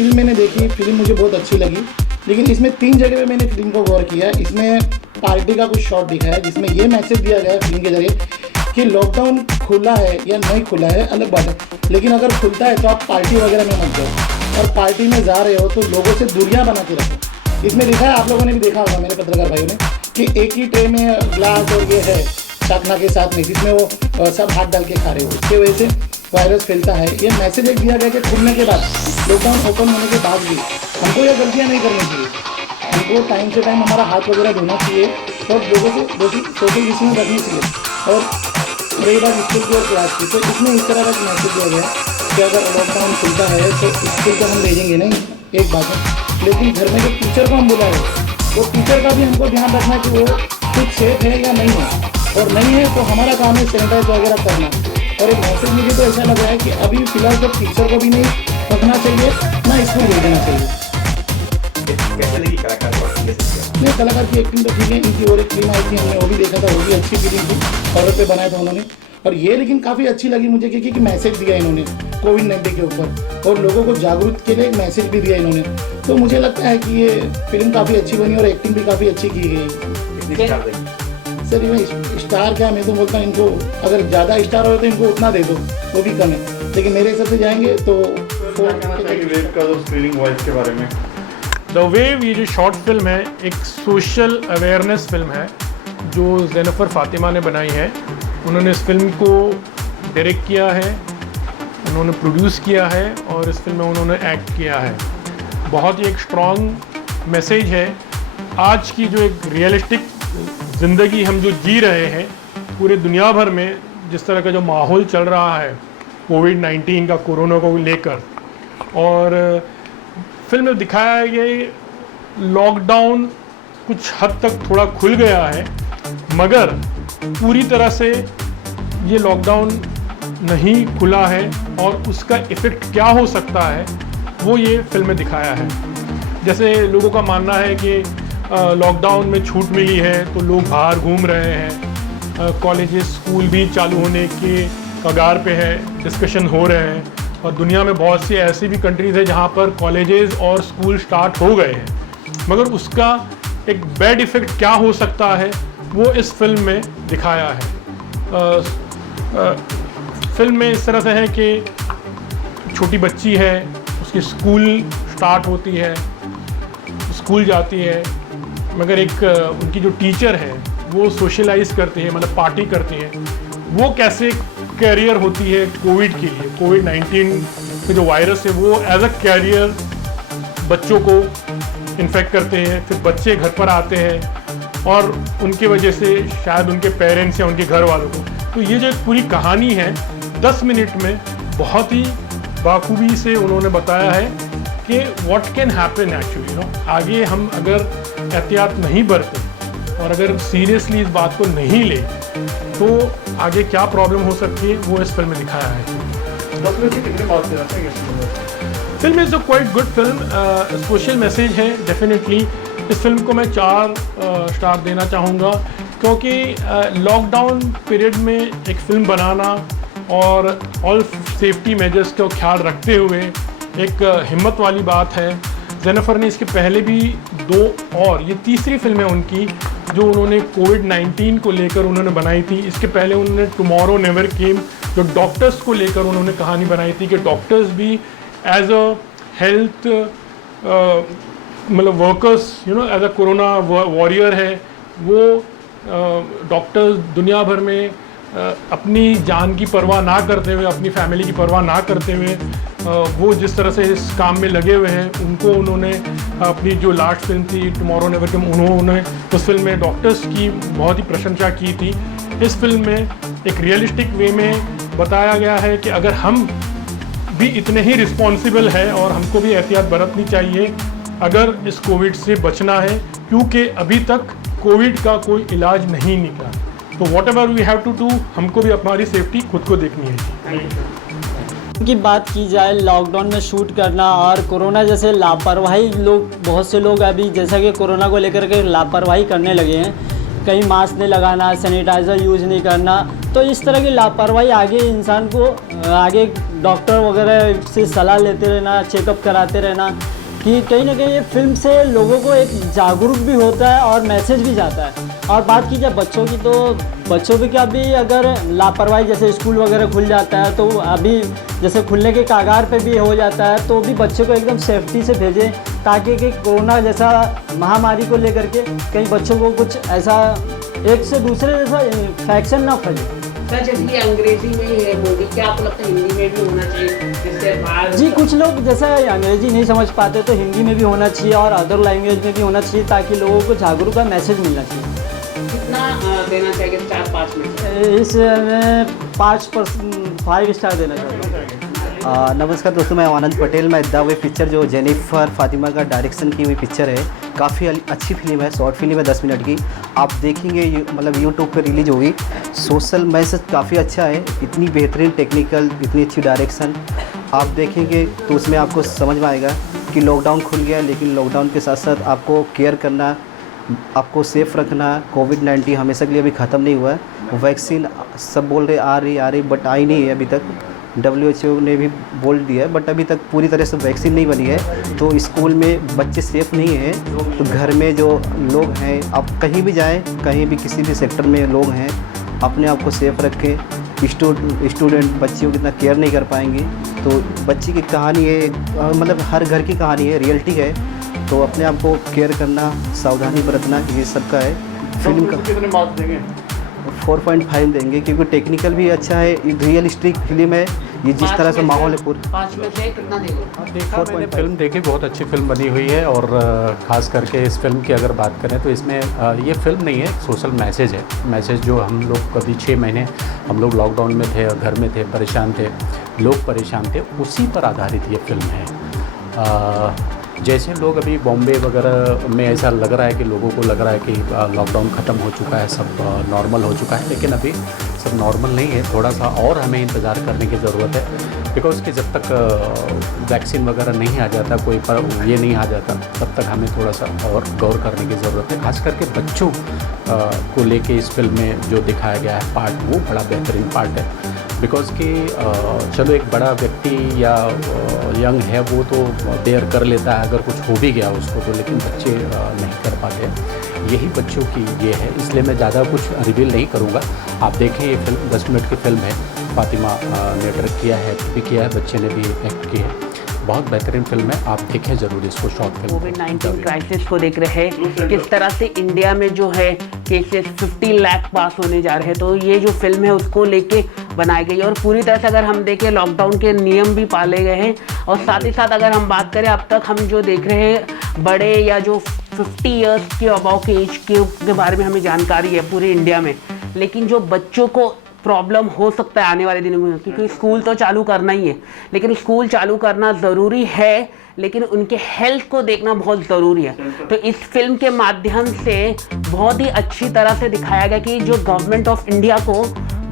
Film मैंने देखी, film मुझे बहुत अच्छी लगी, लेकिन इसमें 3 जगह पे मैंने फिल्म को गौर किया। इसमें पार्टी का कुछ शॉट दिखाया है जिसमें ये मैसेज दिया गया है फिल्म के जरिए कि लॉकडाउन खुला है या नहीं खुला है अलग बात है, लेकिन अगर खुलता है तो आप पार्टी वगैरह में मत जाओ, और पार्टी में जा रहे हो तो लोगों से दूरियां बना के रखो। इसमें लिखा है, आप लोगों ने भी देखा होगा मेरे पत्रकार भाइयों ने, कि एक ही ट्रे में ग्लास और ये है चाकना के साथ में, जिसमें वो सब हाथ डाल के खा रहे हो, उसकी वजह से वायरस फैलता है। ये मैसेज एक दिया गया कि खुलने के बाद, लॉकडाउन ओपन होने के बाद भी हमको ये गलतियाँ नहीं करनी चाहिए। हमको टाइम से टाइम हमारा हाथ वगैरह धोना चाहिए और लोगों से सोशल डिस्टेंस रखनी चाहिए। और रही बात स्कूल की और क्लास की, तो इसमें इस तरह का मैसेज दिया गया कि अगर लॉकडाउन खुलता है तो स्कूल को हम भेजेंगे नहीं, एक बात है, लेकिन घर में जो टीचर को हम बुलाए वो टीचर का भी हमको ध्यान रखना कि वो खुद सेफ है या नहीं है, और नहीं है तो हमारा काम है सैनिटाइज वगैरह करना। और एक मैसेज मुझे तो ऐसा लग रहा है कि अभी फिलहाल तो टीचर को भी नहीं रखना चाहिए, ना स्कूल भेज देना चाहिए। कैसे लगी कलाकार को? नहीं, कलाकार की एक्टिंग तो ठीक है, इनकी और एक फिल्म आई थी हमने वो भी देखा था, वो भी अच्छी फिल्म थी, हॉरर पे बनाया था उन्होंने। और ये लेकिन काफ़ी अच्छी लगी मुझे क्योंकि मैसेज दिया इन्होंने कोविड-19 के ऊपर, और लोगों को जागरूक के लिए एक मैसेज भी दिया इन्होंने। तो मुझे लगता है कि ये फिल्म काफ़ी अच्छी बनी और एक्टिंग भी काफ़ी अच्छी की गई। सर ये स्टार क्या, मैं तो बोलता हूँ इनको अगर ज़्यादा स्टार हो तो इनको उतना दे दो, वो भी कम है, लेकिन मेरे हिसाब से जाएंगे तो के बारे में द वेव, ये जो शॉर्ट फिल्म है एक सोशल अवेयरनेस फिल्म है जो जेनिफर फातिमा ने बनाई है। उन्होंने इस फिल्म को डायरेक्ट किया है, उन्होंने प्रोड्यूस किया है और इस फिल्म में उन्होंने एक्ट किया है। बहुत ही एक स्ट्रॉन्ग मैसेज है। आज की जो एक रियलिस्टिक ज़िंदगी हम जो जी रहे हैं पूरे दुनिया भर में, जिस तरह का जो माहौल चल रहा है कोविड-19 का, कोरोना को लेकर, और फिल्म में दिखाया है कि लॉकडाउन कुछ हद तक थोड़ा खुल गया है, मगर पूरी तरह से ये लॉकडाउन नहीं खुला है और उसका इफ़ेक्ट क्या हो सकता है वो ये फिल्म में दिखाया है। जैसे लोगों का मानना है कि लॉकडाउन में छूट मिली है तो लोग बाहर घूम रहे हैं, कॉलेजेस स्कूल भी चालू होने के कगार पे है, डिस्कशन हो रहे हैं, और दुनिया में बहुत सी ऐसी भी कंट्रीज़ है जहाँ पर कॉलेजेस और स्कूल स्टार्ट हो गए हैं, मगर उसका एक बैड इफ़ेक्ट क्या हो सकता है वो इस फिल्म में दिखाया है। फिल्म में इस तरह से है कि छोटी बच्ची है, उसकी स्कूल स्टार्ट होती है, स्कूल जाती है, मगर एक उनकी जो टीचर है वो सोशलाइज करती है, मतलब पार्टी करती है। वो कैसे कैरियर होती है कोविड के लिए, कोविड-19 का जो वायरस है वो एज अ कैरियर बच्चों को इन्फेक्ट करते हैं, फिर बच्चे घर पर आते हैं और उनके वजह से शायद उनके पेरेंट्स या उनके घर वालों को। तो ये जो एक पूरी कहानी है 10 मिनट में बहुत ही बाखूबी से उन्होंने बताया है कि व्हाट कैन हैपन एक्चुअली, आगे हम अगर एहतियात नहीं बरतें और अगर सीरियसली इस बात को नहीं ले तो आगे क्या प्रॉब्लम हो सकती है वो इस फिल्म में दिखाया है। Film is a quite good film, social message है डेफिनेटली। इस फिल्म को मैं 4 स्टार देना चाहूँगा, क्योंकि लॉकडाउन पीरियड में एक फ़िल्म बनाना और ऑल सेफ्टी मेजर्स का ख्याल रखते हुए एक हिम्मत वाली बात है। जेनिफर ने इसके पहले भी 2 और ये तीसरी फिल्म है उनकी जो उन्होंने कोविड-19 को लेकर उन्होंने बनाई थी। इसके पहले उन्होंने टुमारो नेवर केम जो डॉक्टर्स को लेकर उन्होंने कहानी बनाई थी कि डॉक्टर्स भी एज अ हेल्थ मतलब workers as a corona warrior है। वो डॉक्टर्स दुनिया भर में अपनी जान की परवाह ना करते हुए, अपनी फैमिली की परवाह ना करते हुए वो जिस तरह से इस काम में लगे हुए हैं, उनको उन्होंने अपनी जो लास्ट फिल्म थी टुमारो नेवर केम, उन्होंने उस फिल्म में डॉक्टर्स की बहुत ही प्रशंसा की थी। इस फिल्म में एक रियलिस्टिक वे में बताया गया है कि अगर हम भी इतने ही रिस्पॉन्सिबल है और हमको भी एहतियात बरतनी चाहिए अगर इस कोविड से बचना है, क्योंकि अभी तक कोविड का कोई इलाज नहीं निकला। तो whatever we have to do, हमको भी हमारी सेफ्टी खुद को देखनी है। की बात की जाए लॉकडाउन में शूट करना और कोरोना जैसे लापरवाही, लोग बहुत से लोग अभी जैसा कि कोरोना को लेकर के लापरवाही करने लगे हैं, कहीं मास्क नहीं लगाना, सैनिटाइज़र यूज़ नहीं करना, तो इस तरह की लापरवाही आगे इंसान को आगे डॉक्टर वगैरह से सलाह लेते रहना, चेकअप कराते रहना, कि कहीं ना कहीं ये फिल्म से लोगों को एक जागरूक भी होता है और मैसेज भी जाता है। और बात की जाए बच्चों की, तो बच्चों भी क्या भी अगर लापरवाही, जैसे स्कूल वगैरह खुल जाता है तो अभी जैसे खुलने के कागार पे भी हो जाता है, तो भी बच्चों को एकदम सेफ्टी से भेजें, ताकि कि कोरोना जैसा महामारी को लेकर के कहीं बच्चों को कुछ ऐसा एक से दूसरे जैसा इन्फेक्शन ना फैले। सर जैसे ये अंग्रेजी में ही है मूवी, क्या आपको लगता है हिंदी में भी होना चाहिए जिससे बाहर? जी, कुछ लोग जैसा अंग्रेजी नहीं समझ पाते तो हिंदी में भी होना चाहिए और अदर लैंग्वेज में भी होना चाहिए, ताकि लोगों को जागरूक का मैसेज मिलना चाहिए। कितना देना चाहिए 4-5 में? इस 5 स्टार देना चाहता हूँ। नमस्कार दोस्तों, मैं आनंद पटेल। मैं द वे पिक्चर जो जेनिफर फातिमा का डायरेक्शन की हुई पिक्चर है, काफ़ी अच्छी फिल्म है, शॉर्ट फिल्म है 10 मिनट की। आप देखेंगे मतलब यूट्यूब पे रिलीज होगी। सोशल मैसेज काफ़ी अच्छा है, इतनी बेहतरीन टेक्निकल, इतनी अच्छी डायरेक्शन आप देखेंगे तो उसमें आपको समझ में आएगा कि लॉकडाउन खुल गया, लेकिन लॉकडाउन के साथ साथ आपको केयर करना, आपको सेफ़ रखना। कोविड-19 हमेशा के लिए अभी ख़त्म नहीं हुआ है। वैक्सीन सब बोल रहे आ रही बट आई नहीं है अभी तक। WHO ने भी बोल दिया है बट अभी तक पूरी तरह से वैक्सीन नहीं बनी है। तो स्कूल में बच्चे सेफ़ नहीं हैं, तो घर में जो लोग हैं, आप कहीं भी जाएं, कहीं भी किसी भी सेक्टर में लोग हैं, अपने आप को सेफ़ रखें। स्टूडेंट बच्चियों की इतना केयर नहीं कर पाएंगे। तो बच्ची की कहानी है, मतलब हर घर की कहानी है, रियलिटी है। तो अपने आप को केयर करना, सावधानी बरतना, ये सब का है। फिल्म का कितने मार्क्स देंगे? 4.5 देंगे, क्योंकि टेक्निकल भी अच्छा है, रियलिस्टिक फिल्म है। ये जिस तरह से माहौल है पूरा। 5 में से कितना देंगे? देखा मैंने फिल्म देखी, बहुत अच्छी फिल्म बनी हुई है। और ख़ास करके इस फिल्म की अगर बात करें तो इसमें ये फिल्म नहीं है, सोशल मैसेज है। मैसेज जो हम लोग कभी 6 महीने हम लोग लॉकडाउन में थे और घर में थे, परेशान थे, लोग परेशान थे, उसी पर आधारित ये फिल्म है। जैसे लोग अभी बॉम्बे वगैरह में ऐसा लग रहा है कि लोगों को लग रहा है कि लॉकडाउन ख़त्म हो चुका है, सब नॉर्मल हो चुका है, लेकिन अभी सब नॉर्मल नहीं है। थोड़ा सा और हमें इंतज़ार करने की ज़रूरत है, बिकॉज़ कि जब तक वैक्सीन वगैरह नहीं आ जाता, कोई पर ये नहीं आ जाता, तब तक हमें थोड़ा सा और गौर करने की ज़रूरत है। खास करके बच्चों को लेके इस फिल्म में जो दिखाया गया है पार्ट, वो बड़ा बेहतरीन पार्ट है। बिकॉज़ कि चलो एक बड़ा व्यक्ति या यंग है वो तो बेयर कर लेता है अगर कुछ हो भी गया उसको तो, लेकिन बच्चे नहीं कर पाते। यही बच्चों की ये है, इसलिए मैं ज़्यादा कुछ रिवील नहीं करूँगा। आप देखें, ये फिल्म 10 मिनट की फिल्म है। फातिमा ने डायरेक्ट किया है, भी किया है, बच्चे ने भी एक्ट की है। बहुत बेहतरीन फिल्म है, आप देखें ज़रूर इसको, शॉर्ट फिल्म। कोविड-19 क्राइसिस को देख रहे हैं, किस तरह से इंडिया में जो है केसेस 50 लाख पास होने जा रहे हैं, तो ये जो फिल्म है उसको लेके बनाई गई है। और पूरी तरह से अगर हम देखें, लॉकडाउन के नियम भी पाले गए हैं। और साथ ही साथ अगर हम बात करें, अब तक हम जो देख रहे हैं, बड़े या जो 50 ईयर्स के अबाव के एज के बारे में हमें जानकारी है पूरे इंडिया में, लेकिन जो बच्चों को प्रॉब्लम हो सकता है आने वाले दिनों में, क्योंकि स्कूल तो चालू करना ही है, लेकिन स्कूल चालू करना ज़रूरी है, लेकिन उनके हेल्थ को देखना बहुत ज़रूरी है। तो इस फिल्म के माध्यम से बहुत ही अच्छी तरह से दिखाया गया कि जो गवर्नमेंट ऑफ इंडिया को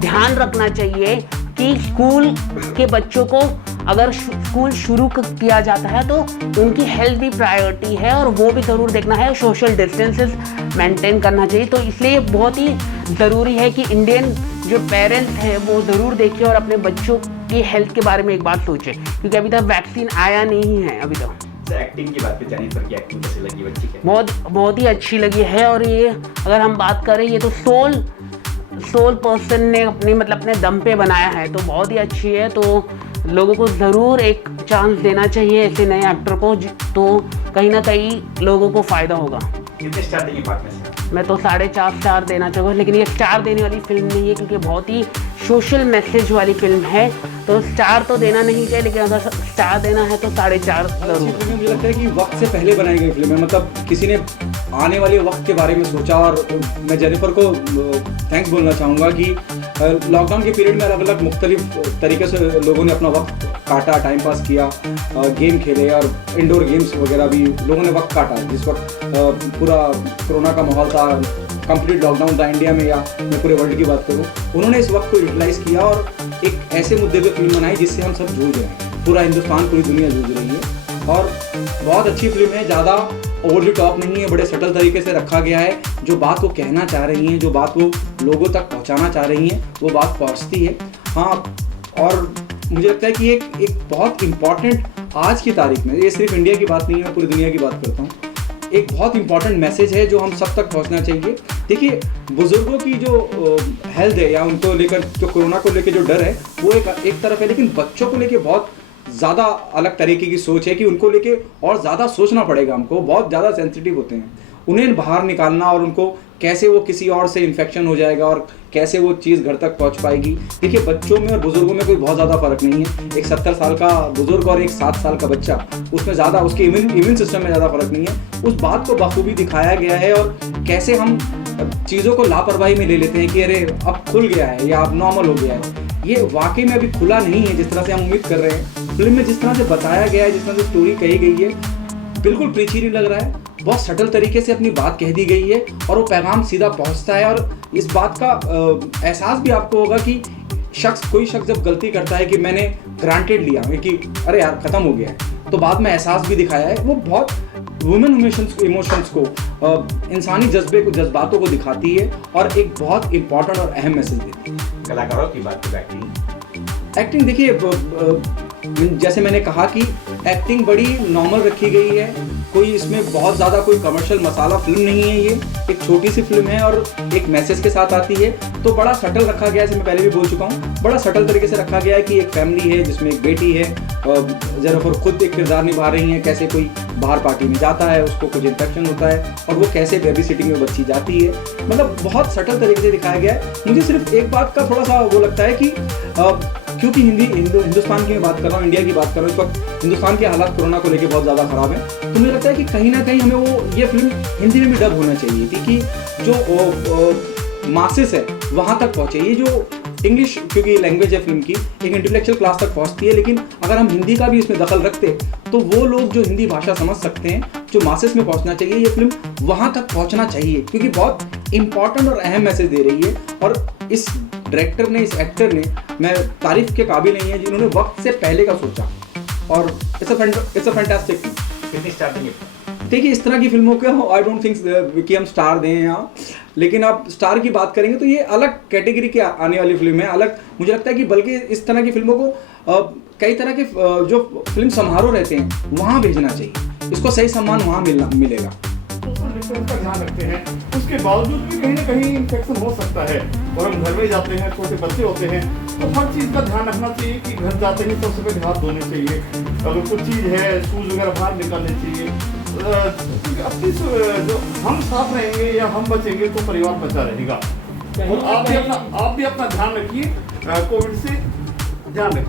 ध्यान रखना चाहिए कि स्कूल के बच्चों को अगर स्कूल शुरू किया जाता है तो उनकी हेल्थ भी प्रायोरिटी है और वो भी ज़रूर देखना है, सोशल डिस्टेंसेस मेंटेन करना चाहिए। तो इसलिए बहुत ही ज़रूरी है कि इंडियन जो पेरेंट्स हैं वो ज़रूर देखें और अपने बच्चों की हेल्थ के बारे में एक बार सोचें, क्योंकि अभी तक वैक्सीन आया नहीं है अभी तक। एक्टिंग की बात पे, जेनिफर की एक्टिंग कैसी लगी बच्ची की? बहुत ही अच्छी लगी है। और ये अगर हम बात करें, ये तो सोल पर्सन ने अपने दम पे बनाया है, तो बहुत ही अच्छी है। तो लोगों को ज़रूर एक चांस देना चाहिए ऐसे नए एक्टर को, तो कहीं ना कहीं लोगों को फ़ायदा होगा। कितने स्टार देंगे पार्ट में से? मैं तो 4.5 स्टार देना चाहूँगा, लेकिन ये स्टार देने वाली फिल्म नहीं है, क्योंकि बहुत ही सोशल मैसेज वाली फिल्म है। तो स्टार तो देना नहीं चाहिए, लेकिन अगर स्टार देना है तो 4.5 जरूर। मुझे लगता है कि वक्त से पहले बनाई गई फिल्म है, मतलब किसी ने आने वाले वक्त के बारे में सोचा। और मैं जेनिफर को थैंक्स बोलना चाहूँगा कि लॉकडाउन के पीरियड में अलग अलग मुख्तलिफ तरीके से लोगों ने अपना वक्त काटा, टाइम पास किया, गेम खेले और इंडोर गेम्स वगैरह भी लोगों ने वक्त काटा। जिस वक्त पूरा कोरोना का माहौल था, कंप्लीट लॉकडाउन था इंडिया में या मैं पूरे वर्ल्ड की बात करूँ, उन्होंने इस वक्त को यूटिलाइज़ किया और एक ऐसे मुद्दे पे फिल्म बनाई जिससे हम सब जूझ रहे हैं, पूरा हिंदुस्तान, पूरी दुनिया जूझ रही है। और बहुत अच्छी फिल्म है, ज़्यादा ओवर द टॉप नहीं है, बड़े सटल तरीके से रखा गया है। जो बात वो कहना चाह रही हैं, जो बात वो लोगों तक पहुंचाना चाह रही हैं, वो बात पहुंचती है। हाँ, और मुझे लगता है कि एक बहुत इम्पॉर्टेंट आज की तारीख में, ये सिर्फ इंडिया की बात नहीं है, मैं पूरी दुनिया की बात करता हूँ, एक बहुत इंपॉर्टेंट मैसेज है जो हम सब तक पहुंचना चाहिए। देखिए, बुजुर्गों की जो हेल्थ है या उनको लेकर जो कोरोना को लेकर जो डर है वो एक तरफ है, लेकिन बच्चों को लेकर बहुत ज़्यादा अलग तरीके की सोच है कि उनको लेके और ज़्यादा सोचना पड़ेगा हमको। बहुत ज़्यादा सेंसिटिव होते हैं, उन्हें बाहर निकालना और उनको कैसे वो किसी और से इन्फेक्शन हो जाएगा और कैसे वो चीज़ घर तक पहुंच पाएगी। देखिए, बच्चों में और बुजुर्गों में कोई बहुत ज़्यादा फर्क नहीं है। एक 70 साल का बुजुर्ग और एक 7 साल का बच्चा, उसमें ज़्यादा उसके इम्यून सिस्टम में ज़्यादा फर्क नहीं है। उस बात को बखूबी दिखाया गया है और कैसे हम चीज़ों को लापरवाही में ले लेते हैं कि अरे अब खुल गया है या अब नॉर्मल हो गया है। ये वाकई में अभी खुला नहीं है जिस तरह से हम उम्मीद कर रहे हैं। फिल्म में जिस तरह से बताया गया है, जिस तरह से स्टोरी कही गई है, बिल्कुल प्रीची नहीं लग रहा है। बहुत सटल तरीके से अपनी बात कह दी गई है और वो पैगाम सीधा पहुंचता है। और इस बात का एहसास भी आपको होगा कि कोई शख्स जब गलती करता है कि मैंने ग्रांटेड लिया कि अरे यार ख़त्म हो गया है, तो बाद में एहसास भी दिखाया है। वो बहुत वुमेन इमोशंस को, इंसानी जज्बातों को दिखाती है और एक बहुत इंपॉर्टेंट और अहम मैसेज देती है। कलाकारों की बात तो एक्टिंग देखिए, जैसे मैंने कहा कि एक्टिंग बड़ी नॉर्मल रखी गई है। कोई इसमें बहुत ज़्यादा कोई कमर्शियल मसाला फिल्म नहीं है। ये एक छोटी सी फिल्म है और एक मैसेज के साथ आती है, तो बड़ा सटल रखा गया है। जैसे मैं पहले भी बोल चुका हूँ, बड़ा सटल तरीके से रखा गया है कि एक फैमिली है जिसमें एक बेटी है, जेनिफर खुद एक किरदार निभा रही हैं। कैसे कोई बाहर पार्टी में जाता है, उसको कुछ इन्फेक्शन होता है और वो कैसे बेबी सिटिंग में बच्ची जाती है। मतलब बहुत सटल तरीके से दिखाया गया है। मुझे सिर्फ एक बात का थोड़ा सा वो लगता है कि क्योंकि हिंदुस्तान की मैं बात कर रहा हूँ, इंडिया की बात कर रहा हूँ, इस वक्त हिंदुस्तान के हालात कोरोना को लेके बहुत ज़्यादा ख़राब है। तो मुझे लगता है कि कहीं ना कहीं हमें ये फिल्म हिंदी में भी डब होना चाहिए थी कि जो मासेस है वहाँ तक पहुँचे। ये जो इंग्लिश, क्योंकि लैंग्वेज है फिल्म की, एक इंटेलेक्चुअल क्लास तक पहुँचती है, लेकिन अगर हम हिंदी का भी इसमें दखल रखते तो वो लोग जो हिंदी भाषा समझ सकते हैं, जो मासेस में पहुँचना चाहिए, ये फिल्म वहाँ तक पहुँचना चाहिए, क्योंकि बहुत इंपॉर्टेंट और अहम मैसेज दे रही है। और इस डायरेक्टर ने, इस एक्टर ने, मैं तारीफ के काबिल नहीं है जिन्होंने वक्त से पहले का सोचा। और इट्स अ फैंटास्टिक। कितनी स्टार देंगे? देखिए, इस तरह की फिल्मों को आई डोंट थिंक कि हम स्टार दें यहाँ, लेकिन आप स्टार की बात करेंगे तो ये अलग कैटेगरी की आने वाली फिल्म है। अलग मुझे लगता है कि बल्कि इस तरह की फिल्मों को कई तरह के जो फिल्म समारोह रहते हैं वहाँ भेजना चाहिए। इसको सही सम्मान वहाँ मिलेगा। का ध्यान रखते हैं, उसके बावजूद भी कहीं ना कहीं इन्फेक्शन हो सकता है। और हम घर में जाते हैं, छोटे बच्चे होते हैं, तो हर चीज़ का ध्यान रखना चाहिए कि घर जाते ही सबसे पहले हाथ धोने चाहिए। अगर कुछ चीज़ है, शूज़ वगैरह बाहर निकालने चाहिए। अपनी जो हम साफ रहेंगे या हम बचेंगे तो परिवार बचा रहेगा। और आप भी अपना ध्यान रखिए, कोविड से ध्यान रखिए।